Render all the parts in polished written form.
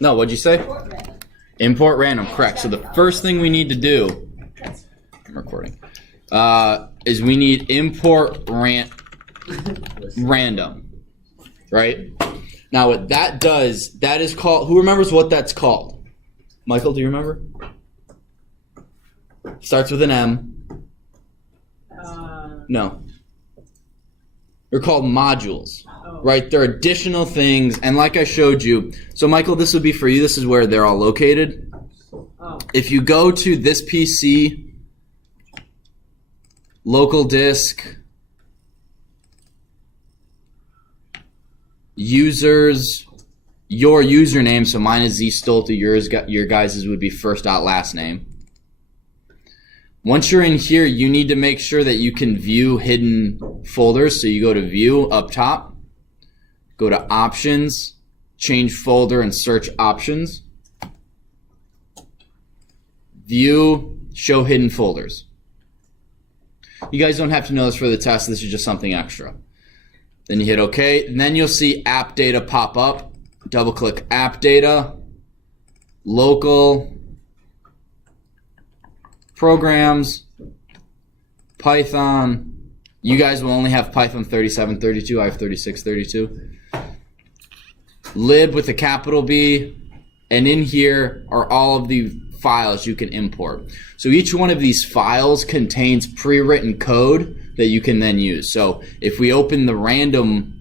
No, what'd you say? Import random. Import random, correct. So the first thing we need to do, I'm recording, is we need import random, right? Now what that does, that is called, who remembers what that's called? Michael, do you remember? Starts with an M. No. They're called modules, right? They're additional things, and like I showed you, so Michael, this would be for you, this is where they're all located. If you go to this PC, local disk, users, your username, so mine is Z Stolte, your guys' would be first dot last name. Once you're in here, you need to make sure that you can view hidden folders. So you go to View up top, go to Options, change folder and search options. View, show hidden folders. You guys don't have to know this for the test. This is just something extra. Then you hit OK, and then you'll see app data pop up. Double click app data, local, programs, Python. You guys will only have Python 3732. I have 3632. Lib with a capital B. And in here are all of the files you can import. So each one of these files contains pre-written code that you can then use. So if we open the random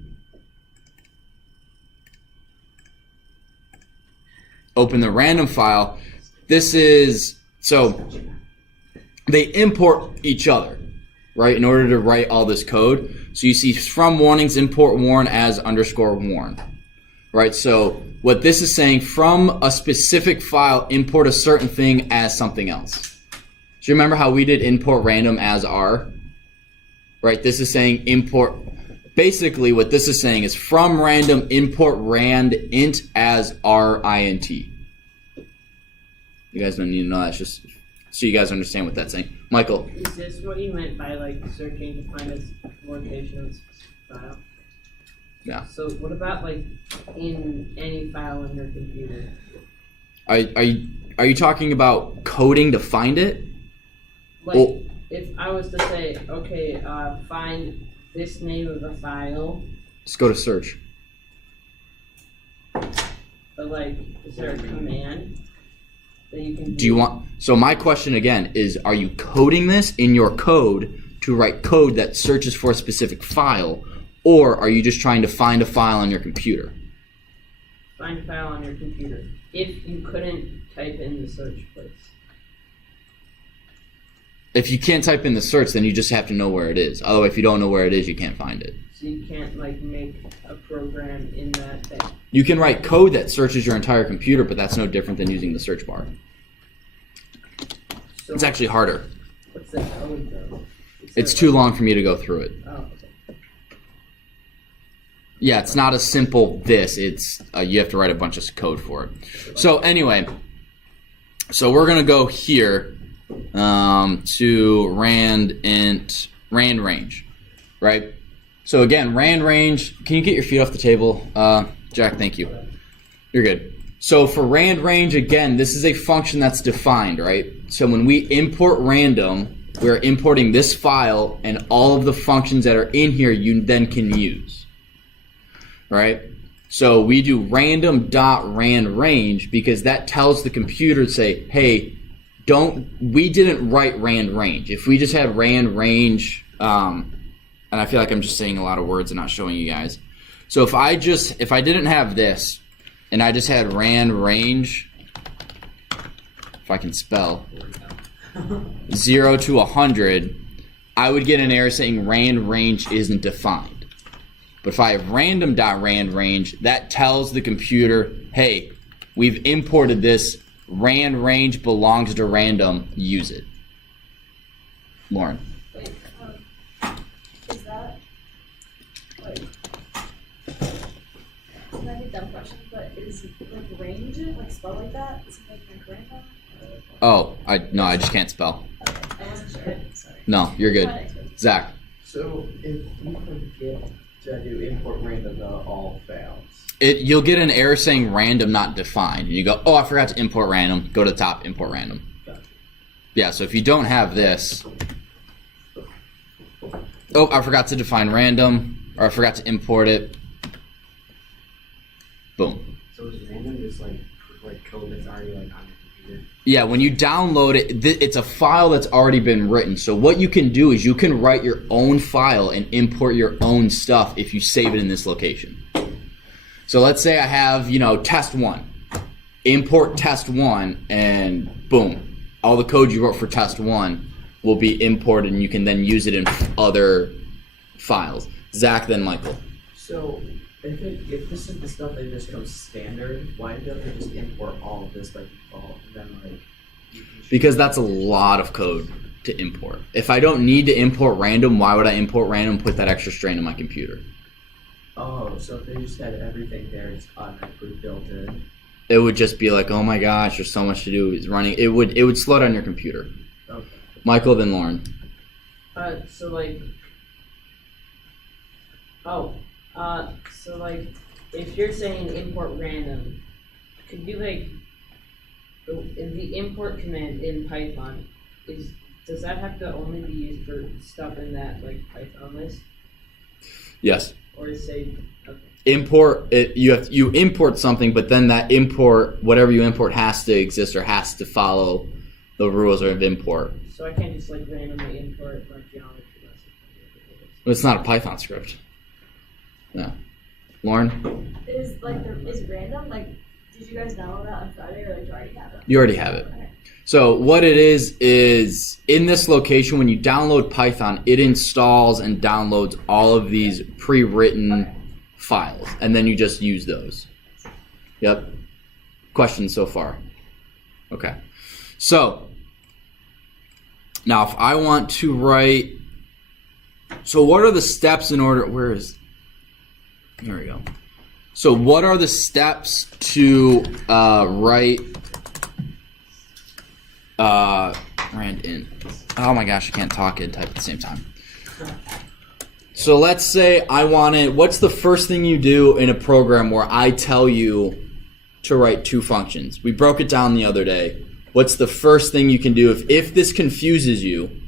file, this is, so they import each other, right, in order to write all this code. So you see from warnings, import warn as underscore warn, right? So what this is saying, from a specific file, import a certain thing as something else. Do you remember how we did import random as R? Right, this is saying import, basically what this is saying is from random, import rand int as R-int. You guys don't need to know that, it's just so you guys understand what that's saying. Michael. Is this what you meant by like searching to find a location of a specific file? Yeah. So what about like in any file on your computer? Are you talking about coding to find it? Like if I was to say, okay, find this name of a file. Just go to search. But like, is there a command that you can do you want, so my question again is, are you coding this in your code to write code that searches for a specific file, or are you just trying to find a file on your computer? Find a file on your computer. If you couldn't type in the search place. If you can't type in the search, then you just have to know where it is. Otherwise, if you don't know where it is, you can't find it. So you can't like make a program in that thing. You can write code that searches your entire computer, but that's no different than using the search bar. So It's actually harder. what's the code though? It's too long for me to go through it. Oh, okay. Yeah, it's not a simple this. It's you have to write a bunch of code for it. So anyway, so we're gonna go here to rand range, right? So again, rand range. Can you get your feet off the table, Jack? Thank you. You're good. So for rand range, again, this is a function that's defined, right? So when we import random, we're importing this file and all of the functions that are in here you then can use, right? So we do random.randRange because that tells the computer to say, hey, we didn't write rand range. If we just had rand range, and I feel like I'm just saying a lot of words and not showing you guys. So if I didn't have this, and I just had rand range, if I can spell, 0 to 100, I would get an error saying rand range isn't defined. But if I have random.randRange, that tells the computer, hey, we've imported this, rand range belongs to random, use it. Lauren. Wait, is that, like, it's not a dumb question, but is like range, like spelled like that? Is it like my grandpa? Oh, I just can't spell. Okay, I wasn't sure. Sorry. No, you're good. Zach. So if you forget to do import random to all fails. You'll get an error saying random not defined. And you go, oh, I forgot to import random. Go to the top, import random. Gotcha. Yeah, so if you don't have this, oh, I forgot to define random, or I forgot to import it. Boom. So is random just like code that's already like on your computer? Yeah, when you download it, it's a file that's already been written. So what you can do is you can write your own file and import your own stuff if you save it in this location. So let's say I have, test one. Import test one, and boom. All the code you wrote for test one will be imported, and you can then use it in other files. Zach, then Michael. So if this is the stuff that just comes standard, why don't they just import all of this by default and then you can Because that's a lot of code to import. If I don't need to import random, why would I import random and put that extra strain in my computer? Oh, so if they just had everything there, it's automatically built in. It would just be like, oh my gosh, there's so much to do. It's running. It would slow down your computer. Okay. Michael, then Lauren. So if you're saying import random, could you the import command in Python does that have to only be used for stuff in that Python list, Yes. or say okay. Import it. You import something, but then that import, whatever you import, has to exist or has to follow the rules of import. So I can't just randomly import geometry lessons. It's not a Python script. No. Lauren, Is random? Did you guys download that on Friday, or do you already have it? you already have it. Okay. So what it is in this location, when you download Python, it installs and downloads all of these pre-written files, and then you just use those. Yep. Questions so far? Okay. So now if I want to write, so what are the steps in order, here we go. So what are the steps to write rand in? Oh my gosh, I can't talk and type at the same time. So let's say I want it. What's the first thing you do in a program where I tell you to write two functions? We broke it down the other day. What's the first thing you can do if this confuses you?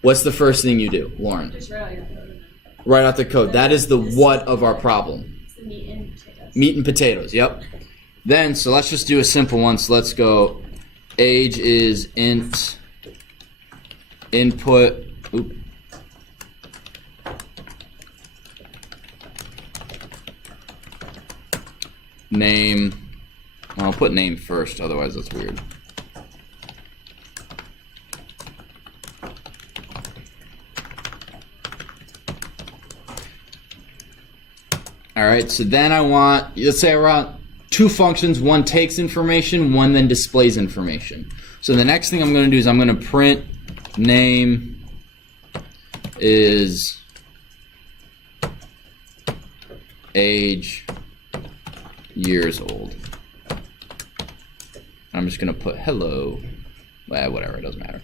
What's the first thing you do, Lauren? Just write out your code. Write out the code. That is the what of our problem. It's the meat and potatoes. Meat and potatoes, yep. Then, so let's just do a simple one. So let's go, age is int, input, name, well, I'll put name first, otherwise that's weird. Alright, so then let's say I want two functions, one takes information, one then displays information. So the next thing I'm going to do is I'm going to print name is age years old. I'm just going to put hello. Whatever, it doesn't matter.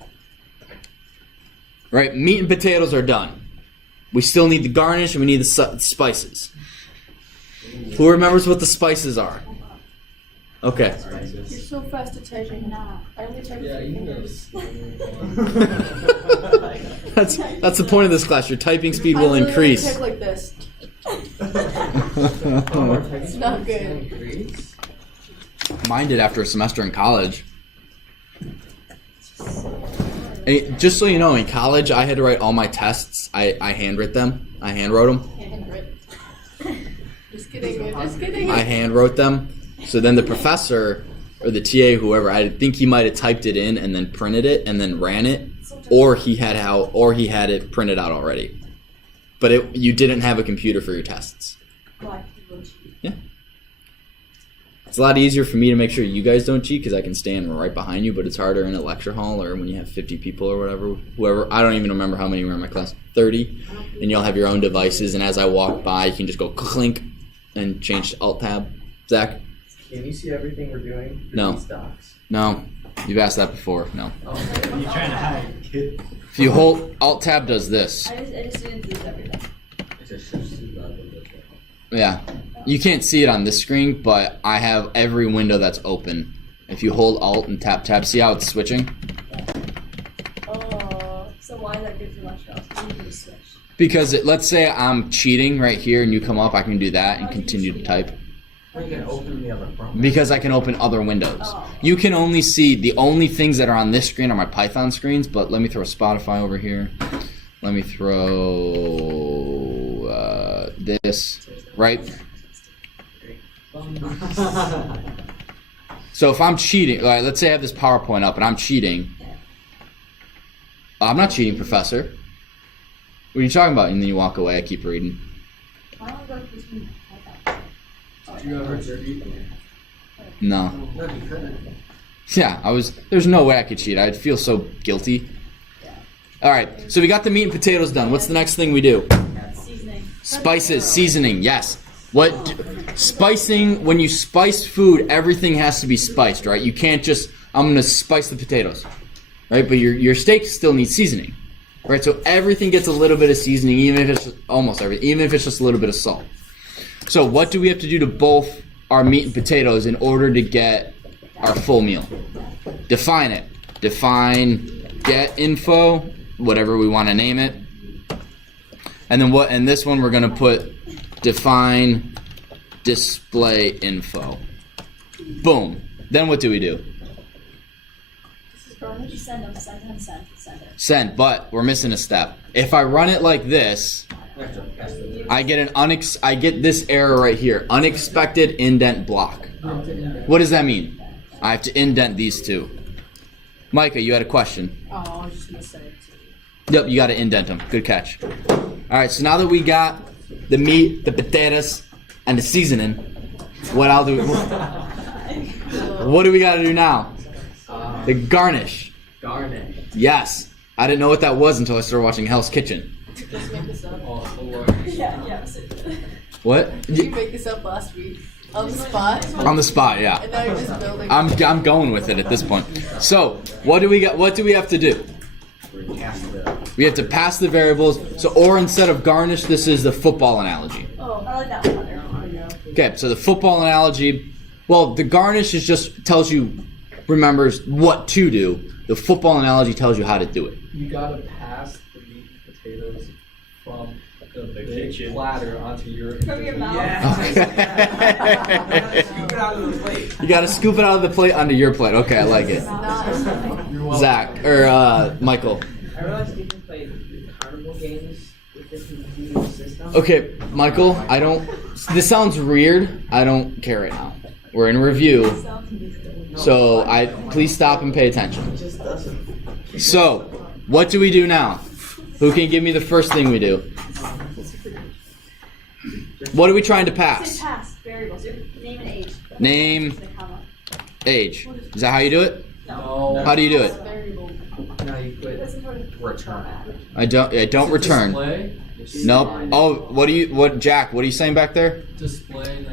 Right, meat and potatoes are done. We still need the garnish and we need the spices. Who remembers what the spices are? Okay. You're so fast at typing. Nah, I only type with my fingers. That's the point of this class. Your typing speed will I literally increase. type like this. It's not good. Mine did after a semester in college. And just so you know, in college, I had to write all my tests. I handwrote them. I handwrote them. Just kidding. Just kidding. I handwrote them. So then the professor or the TA, whoever, I think he might have typed it in and then printed it and then ran it, or he had it printed out already. But you didn't have a computer for your tests. Yeah. It's a lot easier for me to make sure you guys don't cheat because I can stand right behind you, but it's harder in a lecture hall or when you have 50 people or whatever. Whoever, I don't even remember how many were in my class. 30. And you'll have your own devices, and as I walk by, you can just go clink and change to Alt-Tab. Zach? Can you see everything we're doing? No. These docs? No. You've asked that before. No. Oh, okay. You trying to hide, kid? If you hold Alt-Tab does this. I just didn't do everything. It just shows you Yeah. You can't see it on this screen, but I have every window that's open. If you hold Alt and tap tab, see how it's switching? Oh, so why is that good for my show? You can just switch. Because let's say I'm cheating right here and you come up, I can do that and continue to type. We can open the other program. Because I can open other windows. You can only see, the only things that are on this screen are my Python screens, but let me throw Spotify over here. Let me throw this, right? So if I'm cheating, like, let's say I have this PowerPoint up and I'm cheating. I'm not cheating, Professor. What are you talking about? And then you walk away, I keep reading. Why don't I go between Did you ever cheat? No. No, you couldn't. Yeah, there's no way I could cheat. I'd feel so guilty. Alright, so we got the meat and potatoes done. What's the next thing we do? seasoning? Spices, seasoning, yes. Spicing, when you spice food, everything has to be spiced, right? You can't just, I'm going to spice the potatoes, right? But your steak still needs seasoning, right? So everything gets a little bit of seasoning, even if it's just, almost everything, even if it's just a little bit of salt. So what do we have to do to both our meat and potatoes in order to get our full meal? Define it. Define get info, whatever we want to name it. And then what? And this one we're gonna put define display info. Boom. Then what do we do? This is garnish. Send them. Send them. Send it. Send. But we're missing a step. If I run it like this, I get I get this error right here. Unexpected indent block. What does that mean? I have to indent these two. Micah, you had a question. Oh, I was just gonna say it. Yep, you got to indent them. Good catch. All right, so now that we got the meat, the potatoes, and the seasoning, what I'll do? What do we got to do now? The garnish. Garnish. Yes, I didn't know what that was until I started watching Hell's Kitchen. Just make this up. Yeah. What? Did you make this up last week? On the spot? On the spot, yeah. And now you're just building. I'm going with it at this point. So, what do we got? What do we have to do? We have to pass the variables. So, or instead of garnish, this is the football analogy. Oh, I like that one better. Okay, so the football analogy, well, the garnish is just tells you, remembers what to do. The football analogy tells you how to do it. You gotta pass the meat and potatoes from the big kitchen. platter onto your From your mouth. Scoop it out of the plate. You gotta scoop it out of the plate onto your plate. Okay, I like it. Zach, or Michael. I realize you can play carnival games with different computer systems. Okay, Michael, this sounds weird. I don't care right now. We're in review. So please stop and pay attention. It just doesn't. So, what do we do now? Who can give me the first thing we do? What are we trying to Say pass? pass variables. Name and age. Name, Say comma. age. Is that how you do it? No. How do you do it? Variable. No, you put return. I don't return. Display. Nope. Oh, Jack, what are you saying back there? Display,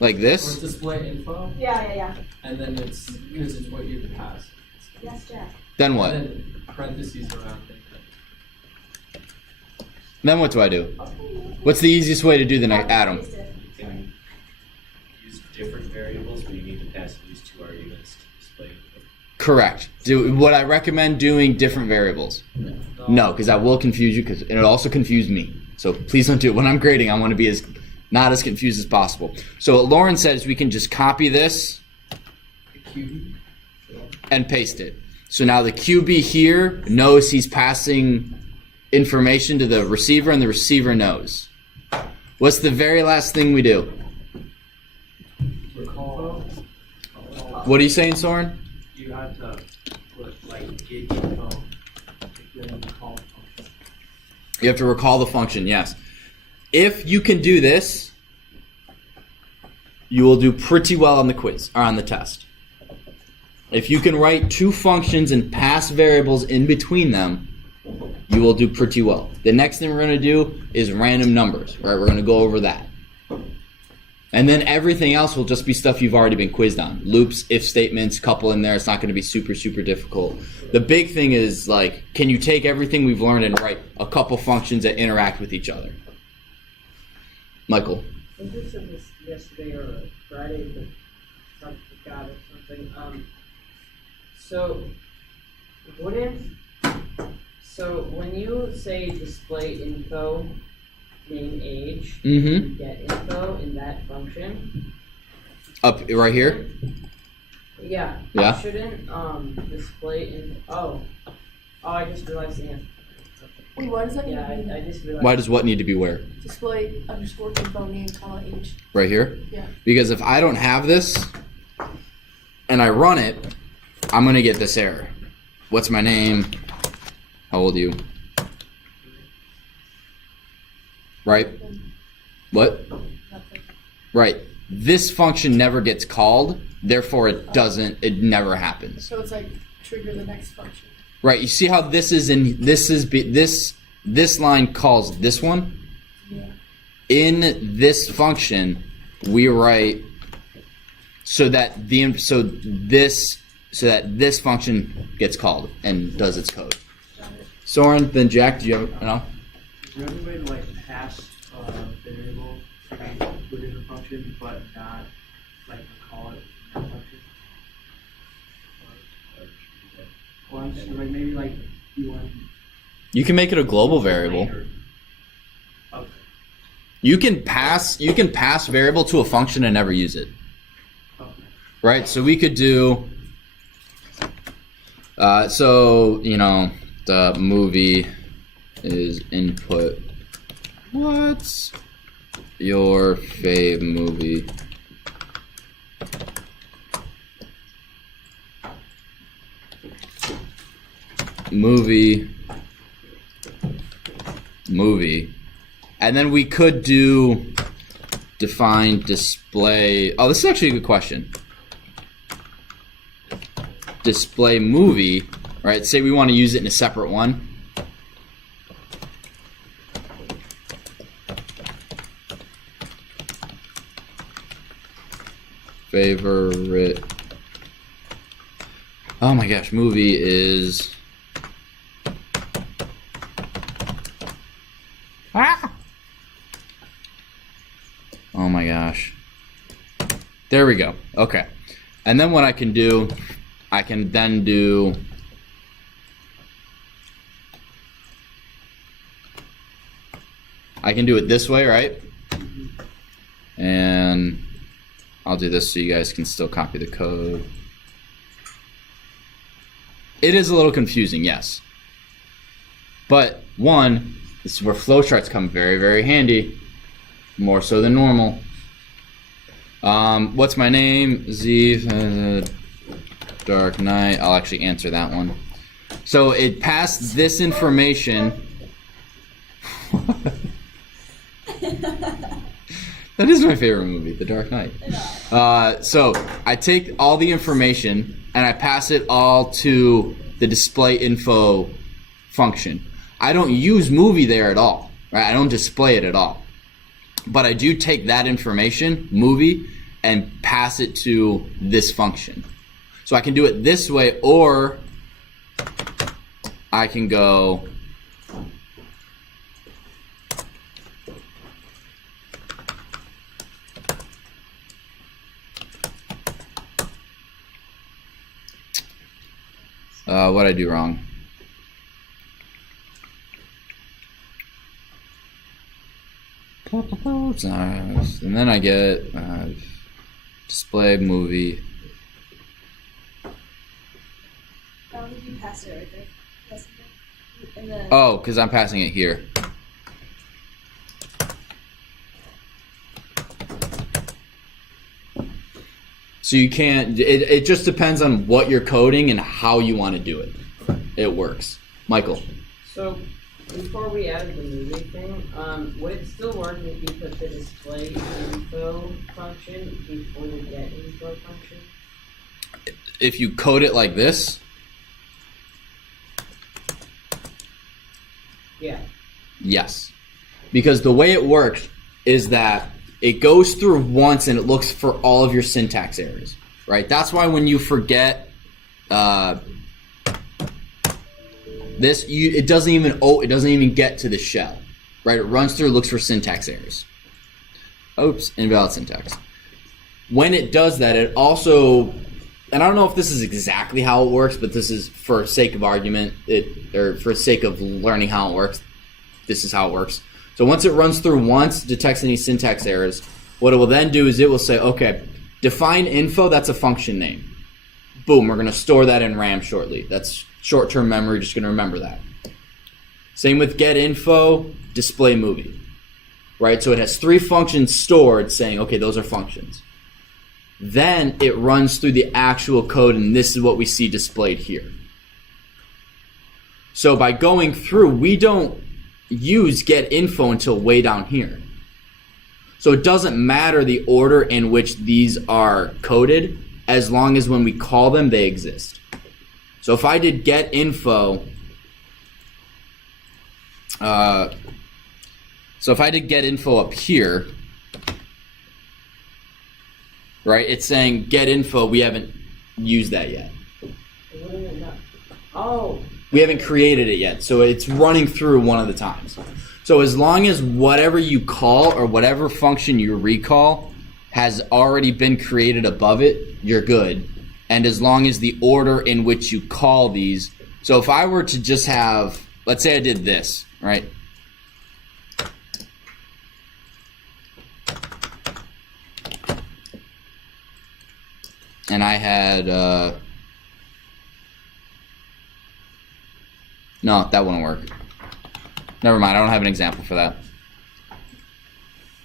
Like or this? display info, Yeah. and then it's because it's what you pass. Yes, Jack. Then what? And then parentheses around it. Then what do I do? What's the easiest way to do the next Adam? You can use different variables, but you need to pass these two arguments to display. Correct. Would I recommend doing different variables? No, because that will confuse you. Because it'll also confuse me. So please don't do it. When I'm grading, I want to be not as confused as possible. So what Lauren says, we can just copy this and paste it. So now the QB here knows he's passing information to the receiver, and the receiver knows. What's the very last thing we do? Recall. What are you saying, Soren? You have to put get info. Then recall function. You have to recall the function, yes. If you can do this, you will do pretty well on the quiz, or on the test. If you can write two functions and pass variables in between them, you will do pretty well. The next thing we're going to do is random numbers, right? We're going to go over that. And then everything else will just be stuff you've already been quizzed on. Loops, if statements, couple in there. It's not going to be super, super difficult. The big thing is, can you take everything we've learned and write a couple functions that interact with each other? Michael. I think we said this yesterday or Friday, but something forgot or something. So when you say display info, name age, Mm-hmm. you get info in that function. Up right here. Yeah. Yeah. Shouldn't display in I just realized the answer. Wait, why does that need Yeah, to be I just realized. Why does what need to be where? display underscore info name comma age? Right here? Yeah. Because if I don't have this and I run it, I'm gonna get this error. What's my name? How old are you? Right? What? Nothing. Right. This function never gets called, therefore it never happens. So it's like trigger the next function. Right, you see how this line calls this one? Yeah. In this function, we write so that this function gets called and does its code. Got it. Soren, then Jack, do you have no? Is there any way to like pass a variable within a function but not like call it in that function? Or I'm just like maybe like you want You can make it a global variable. okay. You can pass variable to a function and never use it. Okay. Right? So we could do the movie is input. What's your fave movie? Movie. And then we could do define display. Oh, this is actually a good question. Display movie, right? Say we want to use it in a separate one. Favorite. Oh my gosh, movie is. Oh my gosh. There we go. Okay. And then what I can do, I can then do it this way, right? And I'll do this so you guys can still copy the code. It is a little confusing, yes. But one, this is where flowcharts come very, very handy. More so than normal. What's my name? Z Dark Knight. I'll actually answer that one. So it passed this information. That is my favorite movie, The Dark Knight. So I take all the information and I pass it all to the display info function. I don't use movie there at all, right? I don't display it at all. But I do take that information, movie, and pass it to this function. So I can do it this way, or I can go what'd I do wrong? And then I get display movie. You pass it right there. Pass it there. And then Oh, because I'm passing it here. So you can't, it just depends on what you're coding and how you want to do it. It works. Michael. So before we added the movie thing, would it still work if you put the display info function before the get info function? If you code it like this, Yeah. yes. Because the way it works is that it goes through once and it looks for all of your syntax errors, right? That's why when you forget this, it doesn't even get to the shell, right? It runs through, looks for syntax errors. invalid syntax. When it does that, it also, and I don't know if this is exactly how it works, but this is for sake of argument, or for sake of learning how it works, this is how it works. So once it runs through once, detects any syntax errors, what it will then do is it will say, okay, define info, that's a function name. Boom, we're going to store that in RAM shortly. That's short-term memory, just going to remember that. Same with get info, display movie. Right, so it has 3 functions stored saying, okay, those are functions. Then it runs through the actual code, and this is what we see displayed here. So by going through, we don't use get info until way down here. So it doesn't matter the order in which these are coded, as long as when we call them, they exist. So if I did get info, so if I did get info up here, right, it's saying get info, we haven't used that yet. Oh. We haven't created it yet, so it's running through one of the times. So as long as whatever you call or whatever function you recall has already been created above it, you're good. And as long as the order in which you call these, so if I were to just have, let's say I did this, right? And I had, no, that wouldn't work. Never mind, I don't have an example for that.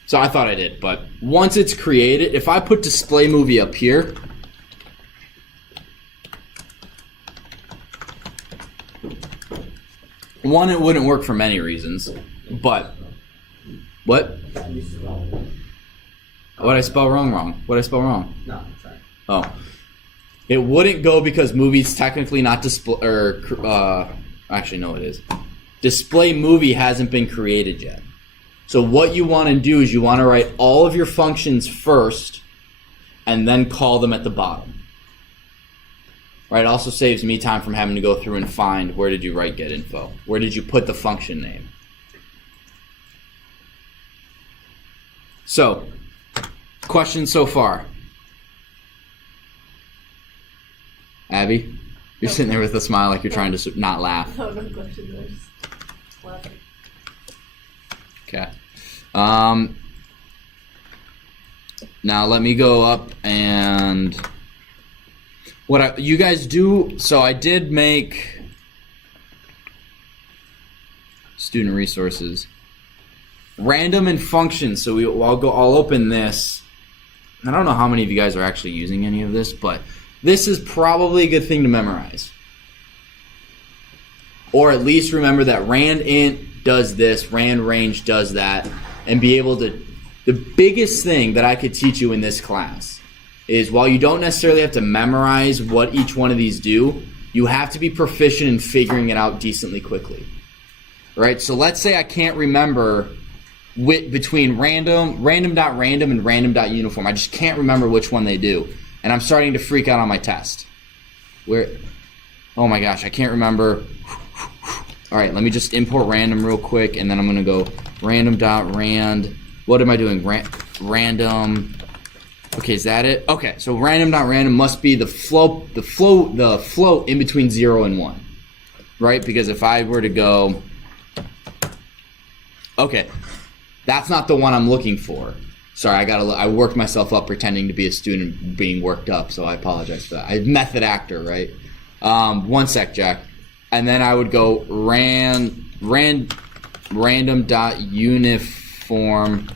So I thought I did, but once it's created, if I put display movie up here, one, it wouldn't work for many reasons, but, what? What'd I spell wrong? What'd I spell wrong? No, sorry. Oh. It wouldn't go because movie's technically not display, or, actually, no, it is. Display movie hasn't been created yet. So what you want to do is you want to write all of your functions first and then call them at the bottom. Right? It also saves me time from having to go through and find where did you write get info? Where did you put the function name? So, questions so far? Abby? You're sitting there with a smile like you're trying to not laugh. No question. I was just laughing. Okay. Now let me go up and you guys do. So I did make student resources random and functions. So I'll open this. I don't know how many of you guys are actually using any of this, but this is probably a good thing to memorize. Or at least remember that randint does this, randrange does that, and be able to. The biggest thing that I could teach you in this class is while you don't necessarily have to memorize what each one of these do, you have to be proficient in figuring it out decently quickly. Right? So let's say I can't remember between random.random and random.uniform. I just can't remember which one they do. And I'm starting to freak out on my test. Oh my gosh, I can't remember. All right, let me just import random real quick, and then I'm gonna go random.rand. What am I doing? Random. Okay, is that it? Okay, so random.random must be the float in between 0 and 1, right? Because if I were to go, okay, that's not the one I'm looking for. Sorry, I worked myself up pretending to be a student being worked up, so I apologize for that. I'm method actor, right? One sec, Jack. And then I would go random.uniform.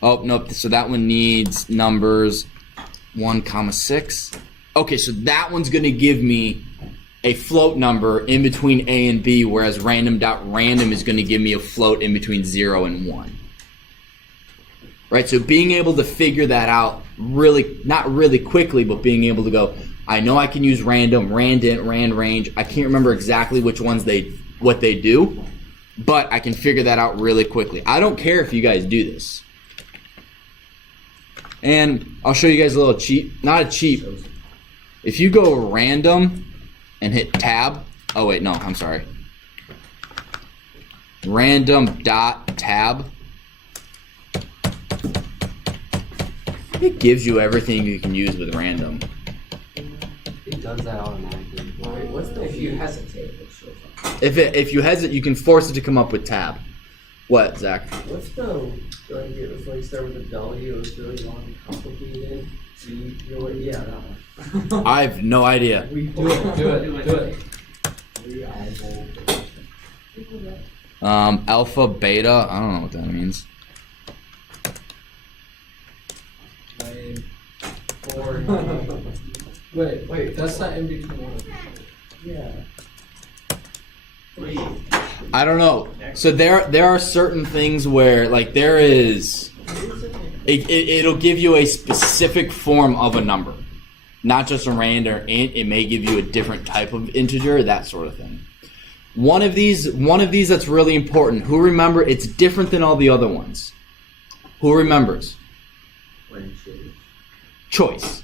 Oh, nope. So that one needs numbers 1,6. Okay, so that one's going to give me a float number in between A and B, whereas random.random is going to give me a float in between 0 and 1. Right, so being able to figure that out not really quickly, but being able to go, I know I can use random, randint, randrange. I can't remember exactly which ones what they do, but I can figure that out really quickly. I don't care if you guys do this. And I'll show you guys a little cheat. Not a cheat. If you go random and hit tab. Oh, wait, no, I'm sorry. Random.tab. It gives you everything you can use with random. It does that automatically. Wait, what's the? If you hesitate, it shows up. If you hesitate, you can force it to come up with tab. What, Zach? What's the like? It was like start with a W. It was really long and complicated. Yeah, that one. I have no idea. Do it. Alpha, beta. I don't know what that means. Wait, that's not in between one of them. Yeah. I don't know. So there are certain things where like there is. It'll give you a specific form of a number, not just a rand or int. It may give you a different type of integer, that sort of thing. One of these that's really important. Who remember? It's different than all the other ones. Who remembers? Choice.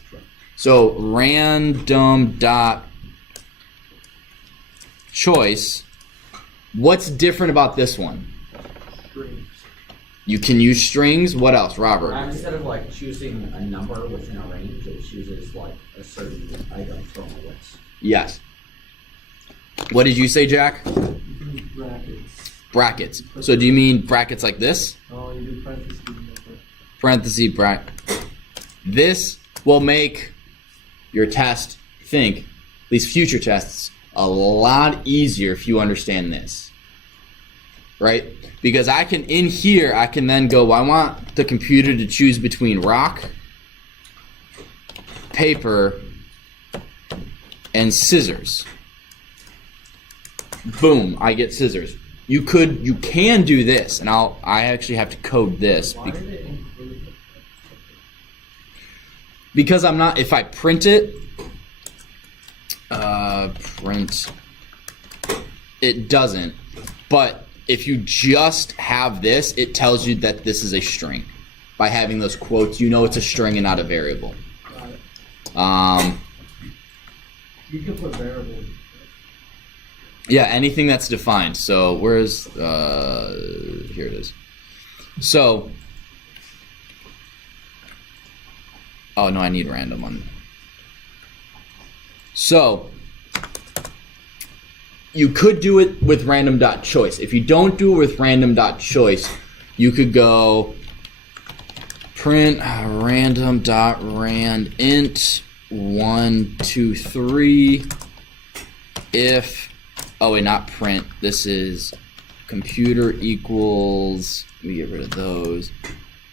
So random dot choice. What's different about this one? Strings. You can use strings. What else, Robert? Instead of like choosing a number within a range, it chooses like a certain item from a list. Yes. What did you say, Jack? Brackets. Brackets. So do you mean brackets like this? Oh, you do parentheses. Parenthesis bracket. This will make your test, these future tests, a lot easier if you understand this. Right? Because I can then go, well, I want the computer to choose between rock, paper, and scissors. Boom, I get scissors. You can do this, and I actually have to code this. Why did it include it? Because I'm not, if I print it, print, it doesn't. But if you just have this, it tells you that this is a string. By having those quotes, you know it's a string and not a variable. Got it. You can put variables. Yeah, anything that's defined. So where's, here it is. So, oh no, I need random one. So, you could do it with random.choice. If you don't do it with random.choice, you could go print random.rand int 1, 2, 3 if, oh wait, not print, this is computer equals, let me get rid of those,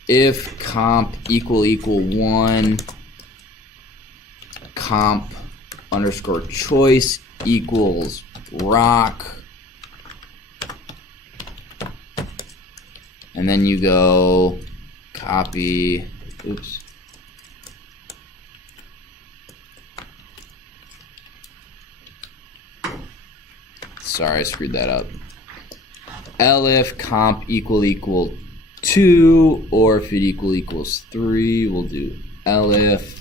if comp equal 1 comp underscore choice equals rock, and then you go copy, oops, sorry, I screwed that up. Elif comp equal 2, or if it equals 3, we'll do elif.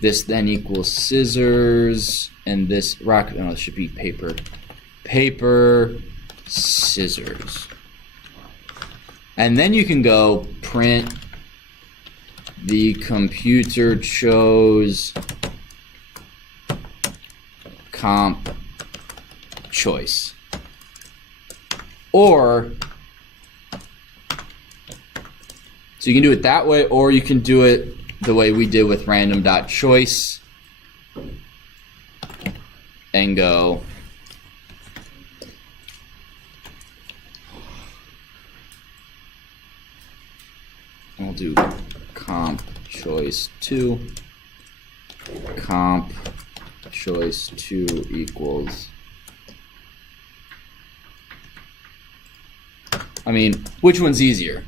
This then equals scissors, and this rock. No, it should be paper. Paper, scissors, and then you can go print. The computer chose comp choice, or so you can do it that way, or you can do it the way we did with random.choice and go I'll do comp choice 2 comp choice 2 equals, I mean, which one's easier?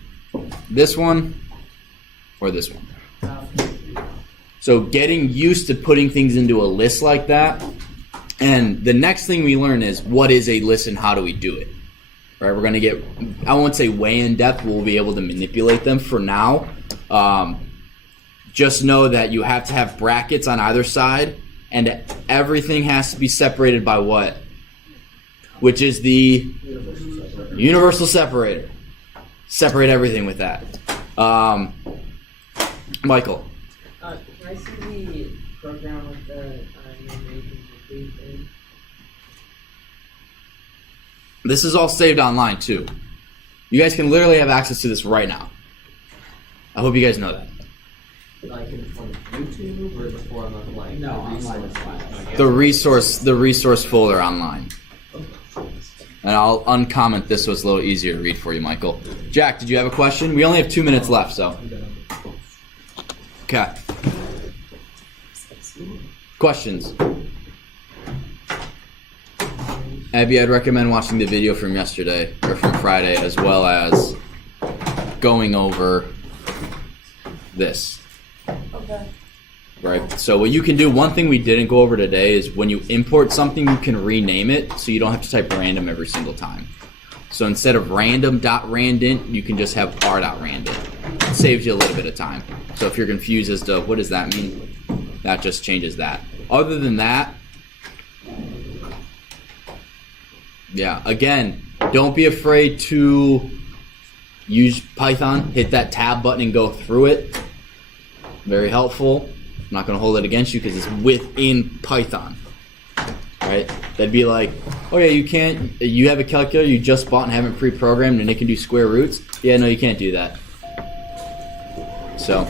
This one or this one? So getting used to putting things into a list like that, and the next thing we learn is what is a list and how do we do it, right? We're going to get, I won't say way in depth, we'll be able to manipulate them. For now, just know that you have to have brackets on either side, and everything has to be separated by what? Which is the universal separator. Separate everything with that. Michael. Can I see the program with the animation complete thing? This is all saved online too. You guys can literally have access to this right now. I hope you guys know that. Like in front of YouTube or before I'm on like No, the online is resource? fine. The resource folder online. And I'll uncomment this so it's a little easier to read for you, Michael. Jack, did you have a question? We only have 2 minutes left, so. Okay. Questions? Abby, I'd recommend watching the video from yesterday, or from Friday, as well as going over this. Okay. Right. So what you can do, one thing we didn't go over today is when you import something, you can rename it so you don't have to type random every single time. So instead of random.randint, you can just have r.randint. It saves you a little bit of time. So if you're confused as to what does that mean, that just changes that. Other than that, yeah, again, don't be afraid to use Python. Hit that tab button and go through it. Very helpful. I'm not going to hold it against you because it's within Python. Right? That'd be like, oh yeah, you have a calculator you just bought and haven't pre-programmed and it can do square roots. Yeah, no, you can't do that. So,